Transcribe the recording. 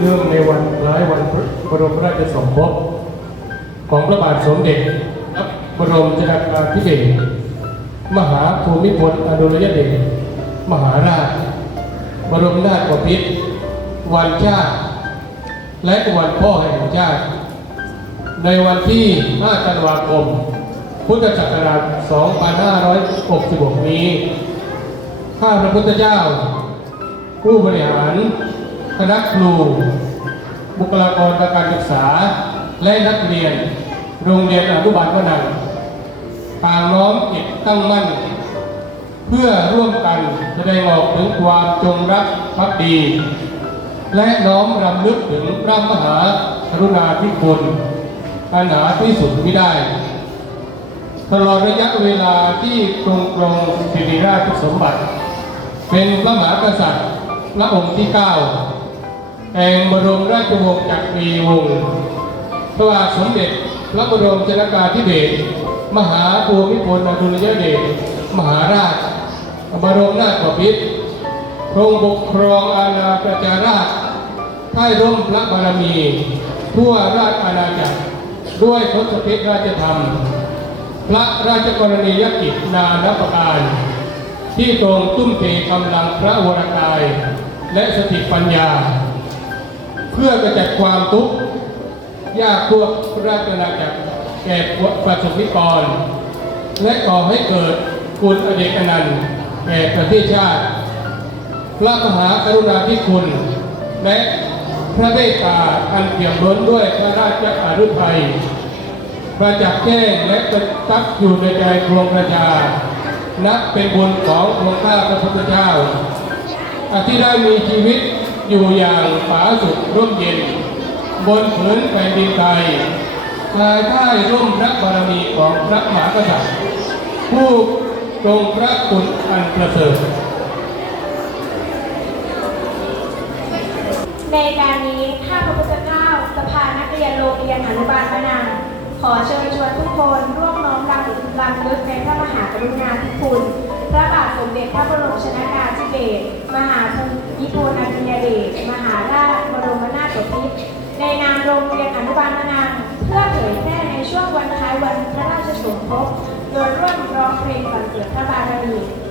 เนื่องในวันคล้ายวันบรมราชสมภพของพระบาทสมเด็จพระบรมชนกาธิเบศรมหาภูมิพลอดุลยเดชมหาราช บรมนาถบพิตรวันชาติ และวันพ่อแห่งชาติ ในวันที่ 5 ธันวาคม พุทธศักราช 2566 นี้ ข้าพระพุทธเจ้า ผู้บริหาร คณะครู บุคลากรทางการศึกษา และนักเรียน โรงเรียนอนุบาลวนังต่างน้อมจิตตั้งมั่น เพื่อร่วมกันแสดงออกถึงความจงรักภักดี และน้อมรำลึกถึงพระมหากรุณาธิคุณอันหาที่สุดไม่ได้ ตลอดระยะเวลาที่กรงกรงสิริราชสมบัติ เป็นพระมหากษัตริย์พระองค์ที่เก้า แห่งบรมราชวงศ์จักรีวงศ์พระบาทสมเด็จพระบรมชนกาธิเบศรมหาภูมิพลอดุลยเดชมหาราช บรมนาถบพิตรทรงปกครองอาณาประชาราชใต้ร่มพระบารมี ทั่วราชอาณาจักร ด้วยทศพิธราชธรรม พระราชกรณียกิจนานับประการ ที่ทรงตุ้มเทกำลังพระวรกาย และสติปัญญา เพื่อกระจัดความทุกข์ยากพวกราชอาจักรแก่ประสบนิกร และก่อให้เกิดคุณอเดกอนันแก่ประเทศชาติ พระมหากรุณาธิคุณ และพระเมตตาอันเปี่ยมล้นด้วยพระราชอารุทัยประจักษ์แจ้งและประทับอยู่ในใจพวงประชานับเป็นบุญของพระข้าพระพุทธเจ้าอาที่ได้มีชีวิต อยู่อย่างผาสุกร่มเย็น บนผืนแผ่นดินไทยภายใต้ร่มพระบารมีของพระมหากษัตริย์ ผู้ทรงพระคุณอันประเสริฐในการนี้ข้าพระพุทธเจ้าสภานักเรียนโรงเรียนอนุบาลพนังขอเชิญชวนทุกคนร่วมน้อมรำลึกรำลึกในพระมหากรุณาธิคุณ พระบาทสมเด็จพระบรมชนากาธิ ช่วงวันคล้ายวันพระราชสมภพโดยร่วมร้องเพลงสรรเสริญพระบารมี